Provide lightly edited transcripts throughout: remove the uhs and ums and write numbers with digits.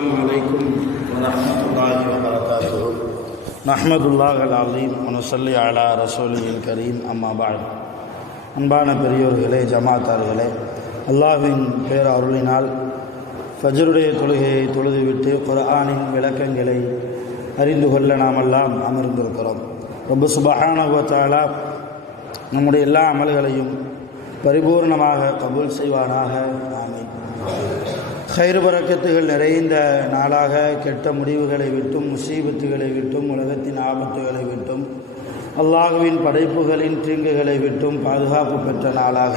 عليكم ورحمة الله وبركاته نحمد الله العظيم ونصلي على رسوله الكريم أما بعد அன்பான பெரியோர்களே, ஜமாத்தார்களே, அல்லாஹ்வின் பேரருளினால் ஃபஜ்ருடைய தொழுகையை தொழுதுவிட்டு குர்ஆனின் விளக்கங்களை அறிந்து கொள்ள நாமெல்லாம் அமர்ந்திருக்கிறோம். ரப்பு சுப்ஹானஹு வ தஆலா நம்முடைய எல்லா அமல்களையும் பரிபூர்ணமாக கபூல் செய்வானாக. ஆமீன். கைர் பரக்கத்துகள் நிறைந்த நாளாக, கெட்ட முடிவுகளை விட்டும், முசீபத்துகளை விட்டும், உலகத்தின் ஆபத்துகளை விட்டும், அல்லாஹ்வின் படைப்புகளின் தீங்குகளை விட்டும் பாதுகாப்பு பெற்ற நாளாக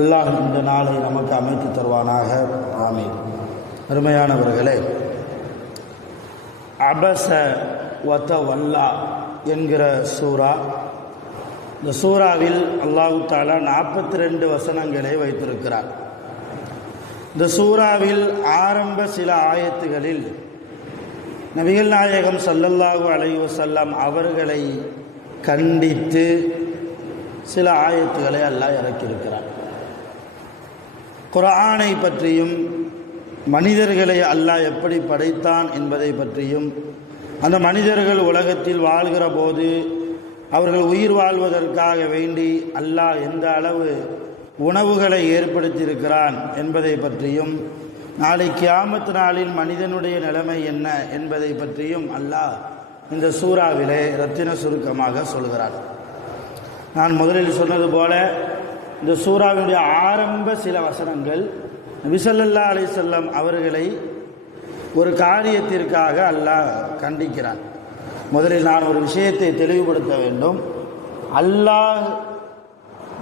அல்லாஹ் இந்த நாளை நமக்கு அமைத்து தருவானாக. ஆமீன். அருமையானவர்களே, அபஸ வதவல்லா என்கிற சூரா, இந்த சூறாவில் அல்லாஹு தஆலா 42 வசனங்களை வைத்திருக்கிறார். இந்த சூறாவில் ஆரம்ப சில ஆயத்துகளில் நபிகள் நாயகம் ஸல்லல்லாஹு அலைஹி வஸல்லம் அவர்களை கண்டித்து சில ஆயத்துகளை அல்லாஹ் இறக்கியிருக்கிறார். குர்ஆனை பற்றியும், மனிதர்களை அல்லாஹ் எப்படி படைத்தான் என்பதை பற்றியும், அந்த மனிதர்கள் உலகத்தில் வாழ்கிற போது அவர்கள் உயிர் வாழ்வதற்காக வேண்டி அல்லாஹ் எந்த அளவு உணவுகளை ஏற்படுத்தியிருக்கிறான் என்பதை பற்றியும், நாளை கியாமத் நாளில் மனிதனுடைய நிலைமை என்ன என்பதை பற்றியும் அல்லாஹ் இந்த சூறாவிலே ரத்தின சுருக்கமாக சொல்கிறார். நான் முதலில் சொன்னது போல இந்த சூறாவினுடைய ஆரம்ப சில வசனங்கள் நபி ஸல்லல்லாஹு அலைஹி வஸல்லம் அவர்களை ஒரு காரியத்திற்காக அல்லாஹ் கண்டிக்கிறான். முதலில் நான் ஒரு விஷயத்தை தெளிவுபடுத்த வேண்டும். அல்லாஹ்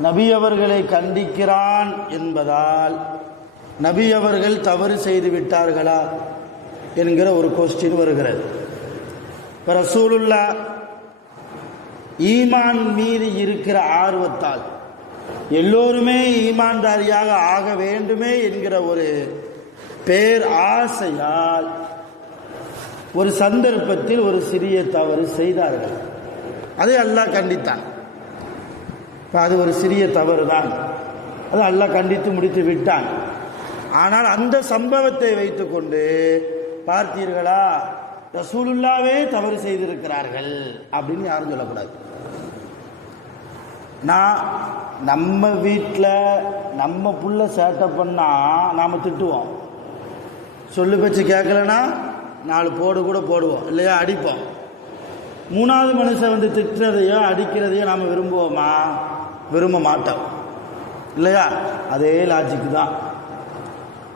நபி அவர்களை கண்டிக்கிறான் என்பதால் நபி அவர்கள் தவறு செய்து விட்டார்களா என்கிற ஒரு கொஸ்டின் வருகிறது. இப்போ ரசூலுல்லாஹ் ஈமான் மீது இருக்கிற ஆர்வத்தால், எல்லோருமே ஈமான்தாரியாக ஆக வேண்டுமே என்கிற ஒரு பேர் ஆசையால் ஒரு சந்தர்ப்பத்தில் ஒரு சிறிய தவறு செய்தார்கள். அதை அல்லாஹ் கண்டித்தான். அது ஒரு சிறிய தவறு தான், அது அல்லாஹ் கண்டித்து முடித்து விட்டான். ஆனால் அந்த சம்பவத்தை வைத்துக்கொண்டு பார்த்தீர்களா, ரசூலுல்லாவே தவறு செய்திருக்கிறார்கள் அப்படின்னு யாரும் சொல்லக்கூடாது. நம்ம வீட்டில் நம்ம புள்ள சேட்டை பண்ணால் நாம் திட்டுவோம், சொல்லு பேச்சு கேட்கலன்னா 4 போடு கூட போடுவோம், இல்லையா, அடிப்போம். 3வது மனுஷன் வந்து திட்டுறதையோ அடிக்கிறதையோ நாம் விரும்புவோமா? விரும்ப மாட்டோம், இல்லையா? அதே லாஜிக்கு தான்.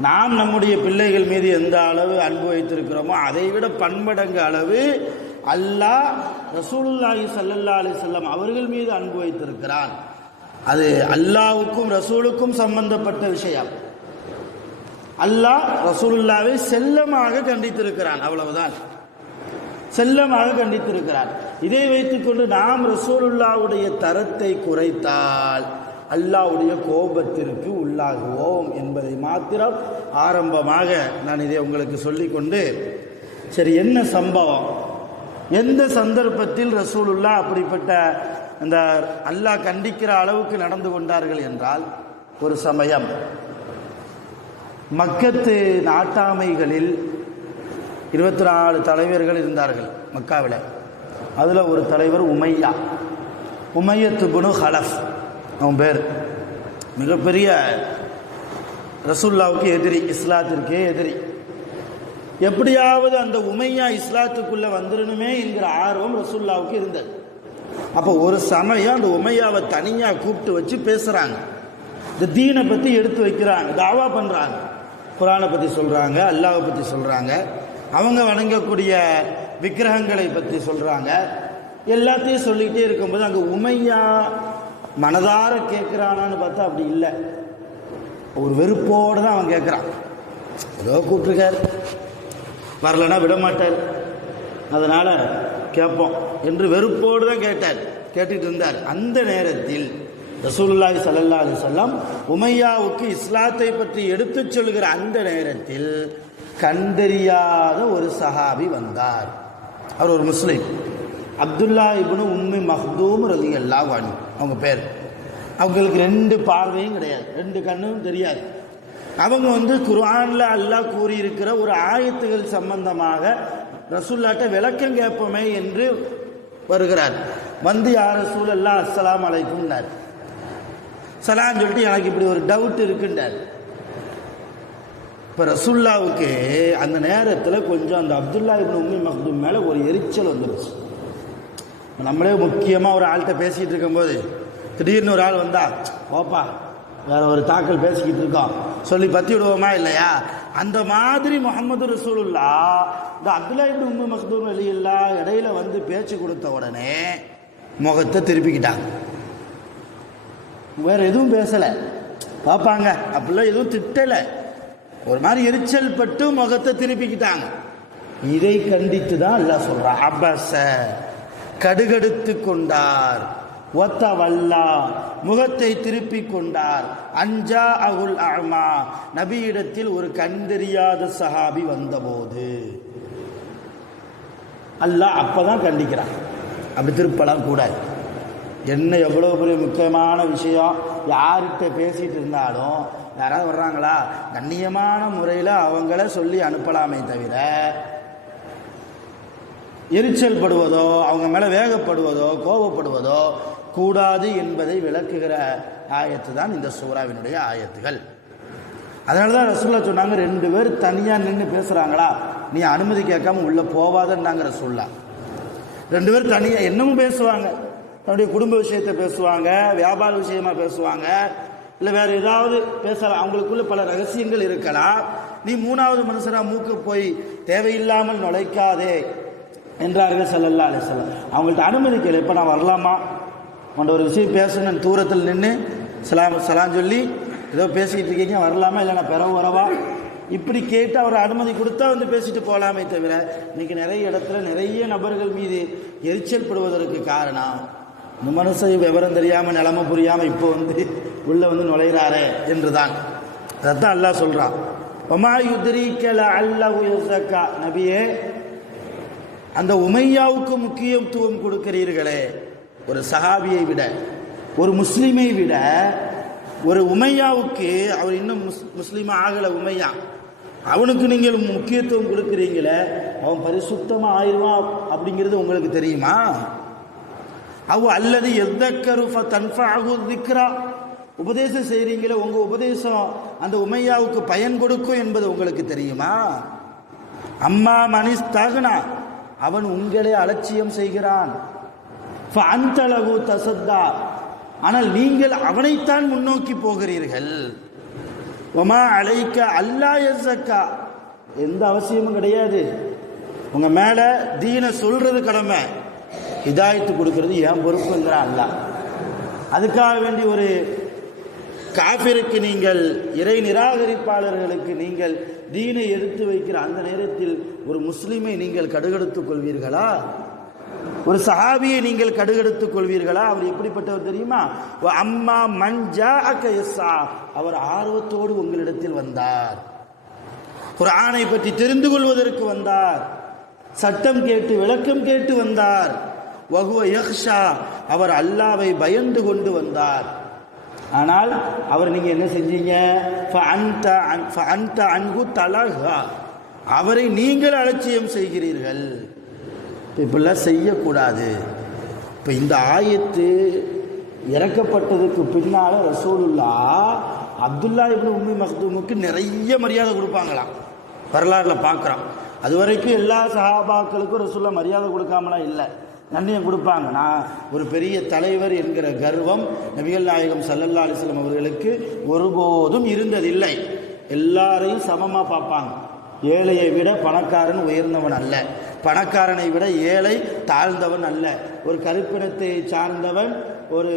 நாம் நம்முடைய பிள்ளைகள் மீது எந்த அளவு அன்பு வைத்திருக்கிறோமோ அதை விட பன்மடங்கு அளவு அல்லாஹ் ரசூலுல்லாஹி ஸல்லல்லாஹு அலைஹி வஸல்லம் அவர்கள் மீது அன்பு வைத்திருக்கிறான். அது அல்லாஹ்வுக்கும் ரசூலுக்கும் சம்பந்தப்பட்ட விஷயம். அல்லாஹ் ரசூலுல்லாவை செல்லமாக கண்டித்திருக்கிறான், அவ்வளவுதான். செல்லமாக கண்டித்திருக்கிறார். இதை வைத்துக்கொண்டு நாம் ரசூலுல்லாவுடைய தரத்தை குறைத்தால் அல்லாஹ்வுடைய கோபத்திற்கு உள்ளாகுவோம் என்பதை மாத்திரம் ஆரம்பமாக நான் இதை உங்களுக்கு சொல்லிக்கொண்டு, சரி, என்ன சம்பவம், எந்த சந்தர்ப்பத்தில் ரசூலுல்லாஹ் அப்படிப்பட்ட அந்த அல்லாஹ் கண்டிக்கிற அளவுக்கு நடந்து கொண்டார்கள் என்றால், ஒரு சமயம் மக்கத்து நாட்டாமைகளில் 24 தலைவர்கள் இருந்தார்கள் மக்காவில். அதில் ஒரு தலைவர் உமையத்து இப்னு ஹலஃப், அவன் பேர். மிகப்பெரிய ரசூலுல்லாவுக்கு எதிரி, இஸ்லாத்திற்கே எதிரி. எப்படியாவது அந்த உமையா இஸ்லாத்துக்குள்ளே வந்துடணுமே என்கிற ஆர்வம் ரசூலுல்லாவுக்கு இருந்தது. அப்போ ஒரு சமயம் அந்த உமையாவை தனியாக கூப்பிட்டு வச்சு பேசுகிறாங்க, இந்த தீனை பற்றி எடுத்து வைக்கிறாங்க, தாவா பண்ணுறாங்க, குர்ஆனை பற்றி சொல்கிறாங்க, அல்லாஹ்வை பற்றி சொல்கிறாங்க, அவங்க வணங்கக்கூடிய விக்கிரகங்களை பற்றி சொல்கிறாங்க. எல்லாத்தையும் சொல்லிக்கிட்டே இருக்கும்போது அங்கே உமையா மனதார கேட்குறானான்னு பார்த்தா அப்படி இல்லை. ஒரு வெறுப்போடு தான் அவன் கேட்குறான். ஏதோ கூப்பிட்டுருக்கார், வரலன்னா விட மாட்டார், அதனால் கேட்போம் என்று வெறுப்போடு தான் கேட்டுட்டு இருந்தார். அந்த நேரத்தில் ரசூலுல்லாஹி ஸல்லல்லாஹு அலைஹி வஸல்லம் உமையாவுக்கு இஸ்லாத்தை பற்றி எடுத்துச் சொல்கிற அந்த நேரத்தில் கண்டறியாத ஒரு சஹாபி வந்தார். அவர் ஒரு முஸ்லிம், அப்துல்லா இப்னு உம்மி மக்தூம் ரலியல்லாஹு அன்ஹு அவங்க பேர். அவங்களுக்கு 2 பார்வையும் கிடையாது, 2 கண்ணும் தெரியாது. அவங்க குர்ஆன்ல அல்லாஹ் கூறியிருக்கிற ஒரு ஆயத்துகள் சம்பந்தமாக ரசூல்லாட்ட விளக்கம் கேட்போமே என்று வருகிறார். யார் ரசூலல்லாஹ் அஸ்ஸலாமு அலைக்கும்னார். சலாம் சொல்லிட்டு எனக்கு இப்படி ஒரு டவுட் இருக்குன்றார். இப்போ ரசூல்லாவுக்கு அந்த நேரத்தில் கொஞ்சம் அந்த அப்துல்லா இப்னு உம்மி மக்தூம் மேலே ஒரு எரிச்சல் வந்துருச்சு. நம்மளே முக்கியமாக ஒரு ஆள்கிட்ட பேசிக்கிட்டு இருக்கும்போது திடீர்னு ஒரு ஆள் வந்தா, ஓப்பா வேற ஒரு தாக்கல் பேசிக்கிட்டு இருக்கோம் சொல்லி பற்றி விடுவோமா இல்லையா? அந்த மாதிரி முஹம்மது ரசூலுல்லாஹ் இந்த அப்துல்லா இப்னு உம்மி மக்தூம் வெளியில்லா இடையில பேச்சு கொடுத்த உடனே முகத்தை திருப்பிக்கிட்டாங்க. வேற எதுவும் பேசலை, பார்ப்பாங்க அப்படிலாம் எதுவும் திட்டலை, ஒரு மாதிரி எரிச்சல் பட்டு முகத்தை திருப்பிக்கிட்டாங்க. இதை கண்டித்து தான் அல்லாஹ் சொல்றான், அபஸ கடுகடுத்து கொண்டார், ஒத்த வல்லா முகத்தை திருப்பி கொண்டார், அஞ்சா அகுல் அமா நபியிடத்தில் ஒரு கண் தெரியாத சஹாபி வந்தபோது. அல்லாஹ் அப்பதான் கண்டிக்கிறான், அப்படி திருப்பலாம் கூடாது. என்ன எவ்வளோ பெரிய முக்கியமான விஷயம் யார்கிட்ட பேசிகிட்டு இருந்தாலும் யாராவது வர்றாங்களா கண்ணியமான முறையில் அவங்கள சொல்லி அனுப்பலாமே தவிர எரிச்சல் படுவதோ அவங்க மேலே வேகப்படுவதோ கோபப்படுவதோ கூடாது என்பதை விளக்குகிற ஆயத்து தான் இந்த சூறாவினுடைய ஆயத்துகள். அதனால தான் ரசூல்லா சொன்னாங்க, 2 பேர் தனியாக நின்று பேசுகிறாங்களா நீ அனுமதி கேட்காம உள்ளே போவாதன்னாங்க ரசூல்லா. 2 பேர் தனியாக என்னமும் பேசுவாங்க, தன்னுடைய குடும்ப விஷயத்தை பேசுவாங்க, வியாபார விஷயமா பேசுவாங்க, இல்லை வேற ஏதாவது பேசலாம், அவங்களுக்குள்ள பல ரகசியங்கள் இருக்கலாம். நீ 3வது மனுஷனா மூக்கு போய் தேவையில்லாமல் நுழைக்காதே என்றார்கள் ஸல்லல்லாஹு அலைஹி வஸல்லம். அவங்கள்ட்ட அனுமதி கேளு, இப்போ நான் வரலாமா உன்ட ஒரு விஷயம் பேசணும், தூரத்தில் நின்று சலாம் சொல்லி ஏதோ பேசிக்கிட்டு இருக்கீங்க வரலாமா, இல்லை நான் பிறகு வரவா, இப்படி கேட்டு அவர் அனுமதி கொடுத்தா பேசிட்டு போகலாமே தவிர இன்னைக்கு நிறைய இடத்துல நிறைய நபர்கள் மீது எரிச்சல் படுவதற்கு காரணம் இந்த மனுஷன் விவரம் தெரியாமல் நிலைமை புரியாமல் இப்போ உள்ள நுழைகிறாரே என்றுதான். அதைத்தான் அல்லாஹ் சொல்றான், வமா யுத்ரீக லஅல்லஹு யஸக்கா. நபியே, அந்த உமையாவுக்கு முக்கியத்துவம் கொடுக்கிறீர்களே, ஒரு சஹாபியை விட ஒரு முஸ்லிமை விட ஒரு உமையாவுக்கு, அவர் இன்னும் முஸ்லீமா ஆகலை உமையா, அவனுக்கு நீங்கள் முக்கியத்துவம் கொடுக்குறீங்களே, அவன் பரிசுத்தமாக ஆயிடுவான் அப்படிங்கிறது உங்களுக்கு தெரியுமா? அல்லது எத்தக்கரு ஃபதன்ஃபஅஹு திக்ரா, உபதேசம் செய்கிறீங்களே உங்கள் உபதேசம் அந்த உமையாவுக்கு பயன் கொடுக்கும் என்பது உங்களுக்கு தெரியுமா? அம்மா மனிஸ்தக்னா, அவன் உங்களை அலட்சியம் செய்கிறான், ஃபஅன்த லஹு தஸத்தா, ஆனால் நீங்கள் அவனைத்தான் முன்னோக்கி போகிறீர்கள். வமா அலைக்க அல்லா யஸக்கா, எந்த அவசியமும் கிடையாது, உங்க மேல தீனை சொல்றது கடமை, ஹிதாயத்து கொடுக்கிறது ஏன் பொறுப்புங்கிறான் அல்லாஹ். அதுக்காக வேண்டி ஒரு காஃபிருக்கு நீங்கள், இறை நிராகரிப்பாளர்களுக்கு நீங்கள் தீனை எடுத்து வைக்கிற அந்த நேரத்தில் ஒரு முஸ்லிமை நீங்கள் கடுகெடுத்துக் கொள்வீர்களா? ஒரு சஹாபியை நீங்கள் கடுகெடுத்துக் கொள்வீர்களா? அவர் எப்படிப்பட்டவர் தெரியுமா? அம்மா மன்ஜா அகயசா, அவர் ஆர்வத்தோடு உங்களிடத்தில் வந்தார், குர்ஆனை பற்றி தெரிந்து கொள்வதற்கு வந்தார், சட்டம் கேட்டு விளக்கம் கேட்டு வந்தார். வஹுவ யக்ஷா, அவர் அல்லாஹ்வை பயந்து கொண்டு வந்தார். ஆனால் அவர் நீங்க என்ன செஞ்சீங்க? ஃபஅன்த அன்ஹு தலஹா, அவரை நீங்கள் அலட்சியம் செய்கிறீர்கள். இப்படிலாம் செய்யக்கூடாது. இப்போ இந்த ஆயத்து இறக்கப்பட்டதுக்கு பின்னால ரசூலுல்லாஹ் அப்துல்லா இப்னு உம்மி மக்தூமுக்கு நிறைய மரியாதை கொடுப்பாங்களாம், வரலாறுல பார்க்குறோம். அது வரைக்கும் எல்லா சஹாபாக்களுக்கும் ரசூலுல்லாஹ் மரியாதை கொடுக்காமலாம் இல்லை, நன்றியம் கொடுப்பாங்க. நான் ஒரு பெரிய தலைவர் என்கிற கர்வம் நபிகள் நாயகம் ஸல்லல்லாஹு அலைஹி வஸல்லம் அவர்களுக்கு ஒருபோதும் இருந்ததில்லை. எல்லாரையும் சமமாக பார்ப்பாங்க. ஏழையை விட பணக்காரன் உயர்ந்தவன் அல்ல, பணக்காரனை விட ஏழை தாழ்ந்தவன் அல்ல, ஒரு கருப்பினத்தை சார்ந்தவன் ஒரு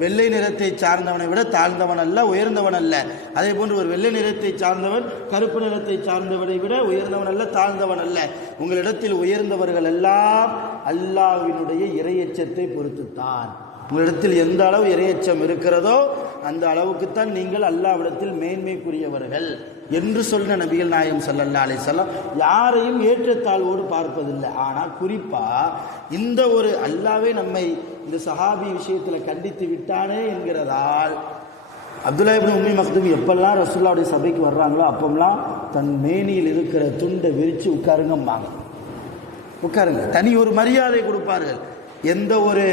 வெள்ளை நிறத்தை சார்ந்தவனை விட தாழ்ந்தவன் அல்ல, உயர்ந்தவன் அல்ல. அதே போன்று ஒரு வெள்ளை நிறத்தை சார்ந்தவன் கருப்பு நிறத்தை சார்ந்தவனை விட உயர்ந்தவன் அல்ல, தாழ்ந்தவன் அல்ல. உங்களிடத்தில் உயர்ந்தவர்கள் எல்லாம் அல்லாஹ்வினுடைய இறையச்சத்தை பொறுத்துத்தான். உங்களிடத்தில் எந்த அளவு இறையச்சம் இருக்கிறதோ அந்த அளவுக்குத்தான் நீங்கள் அல்லாஹ்விடத்தில் மேன்மைக்குரியவர்கள் என்று சொன்ன நபிகள் நாயகம் ஸல்லல்லாஹு அலைஹி வஸல்லம் யாரையும் ஏற்றத்தாழ்வோடு பார்ப்பதில்லை. ஆனால் குறிப்பா இந்த ஒரு அல்லாஹ்வே நம்மை இந்த சஹாபி விஷயத்தில் கண்டித்து விட்டானே என்கிறதால் அப்துல்லா இப்னு உம்மி மக்தூம் எப்பெல்லாம் ரசூலுல்லாஹ்வுடைய சபைக்கு வர்றாங்களோ அப்பெல்லாம் தன் மேனியில் இருக்கிற துண்டை விரித்து உட்காருங்கம்பாங்க. உட்காருங்க. தனி ஒரு மரியாதை கொடுப்பார்கள். எந்த ஒரு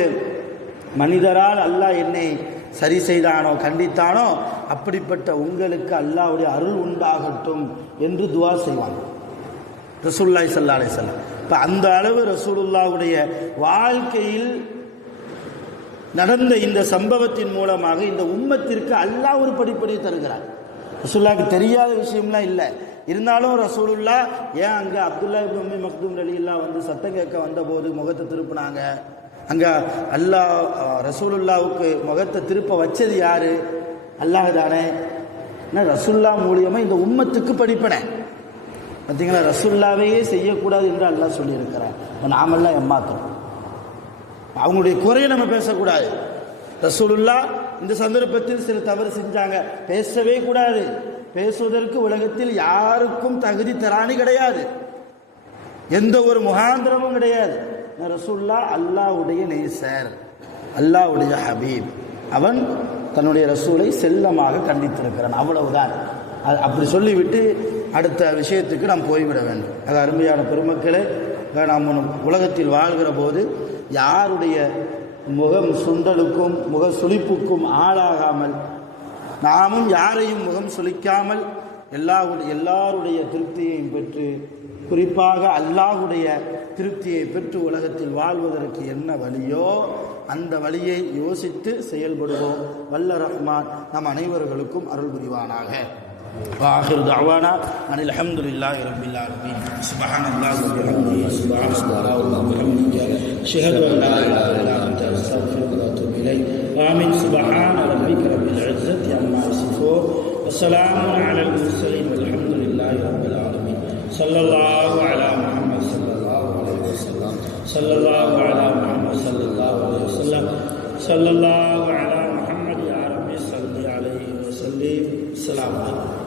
மனிதரால் அல்லாஹ் என்னை சரி செய்தானோ கண்டித்தானோ அப்படிப்பட்ட உங்களுக்கு அல்லாஹ்வுடைய அருள் உண்டாகட்டும் என்று துஆ செய்வாங்க ரசூலுல்லாஹி ஸல்லல்லாஹு அலைஹி வஸல்லம். இப்போ அந்த அளவு ரசூலுல்லாஹ்வுடைய வாழ்க்கையில் நடந்த இந்த சம்பவத்தின் மூலமாக இந்த உம்மத்திற்கு அல்லாஹ் ஒரு படிப்படியை தருகிறார். ரசூலுல்லாஹ்வுக்கு தெரியாத விஷயம்லாம் இல்லை. இருந்தாலும் ரசூலுல்லாஹ் ஏன் அங்கே அப்துல்லா இப்னு உம்மி மக்தூம் ரலியல்லாஹு வந்து சத்தம் கேட்க வந்தபோது முகத்தை திருப்பினாங்க? அங்கே அல்லாஹ் ரசூலுல்லாஹ்வுக்கு முகத்தை திருப்ப வச்சது யாரு? அல்லாஹ் தானே. ரசூலுல்லாஹ் மூலியமாக இந்த உம்மத்துக்கு படிப்பனை பார்த்தீங்களா? ரசூலுல்லாஹ்வையே செய்யக்கூடாது என்று அல்லாஹ் சொல்லியிருக்கிறார். நாமெல்லாம் ஏமாத்துறோம். அவங்களுடைய குறையை நம்ம பேசக்கூடாது. ரசூலுல்லாஹ் இந்த சந்தர்ப்பத்தில் சில தவறு செஞ்சாங்க, பேசவே கூடாது. பேசுவதற்கு உலகத்தில் யாருக்கும் தகுதி தராணி கிடையாது, எந்த ஒரு முகாந்திரமும் கிடையாது. ரசூலுல்லாஹ் அல்லாஹ்வுடைய நேசர், அல்லாஹ்வுடைய ஹபீப். அவன் தன்னுடைய ரசூலை செல்லமாக கண்டித்திருக்கிறான், அவ்வளவுதான். அப்படி சொல்லிவிட்டு அடுத்த விஷயத்துக்கு நாம் போய்விட வேண்டும். அது அருமையான பெருமக்களே, நாம் உலகத்தில் வாழ்கிற போது யாருடைய முகம் சுண்டலுக்கும் முக சுளிப்புக்கும் ஆளாகாமல், நாமும் யாரையும் முகம் சுளிக்காமல் எல்லாருடைய திருப்தியையும் பெற்று, குறிப்பாக அல்லாஹ்வுடைய திருப்தியை பெற்று உலகத்தில் வாழ்வதற்கு என்ன வழியோ அந்த வழியை யோசித்து செயல்படுவோம். வல்ல ரஹ்மான் நம் அனைவர்களுக்கும் அருள் புரிவானாக. وآخر دعوانا أن الحمد لله رب العالمين. سبحان الله وبحمده سبحان الله وبحمدك أشهد أن لا إله إلا أنت أستغفرك وأتوب إليك. آمين. سبحان ربك رب العزة عما يصفون وسلام على المرسلين والحمد لله رب العالمين. صلى الله على محمد صلى الله عليه وسلم. صلى الله على محمد صلى الله عليه وسلم. صلى الله على محمد يا رب صل عليه وسلم. السلام عليكم.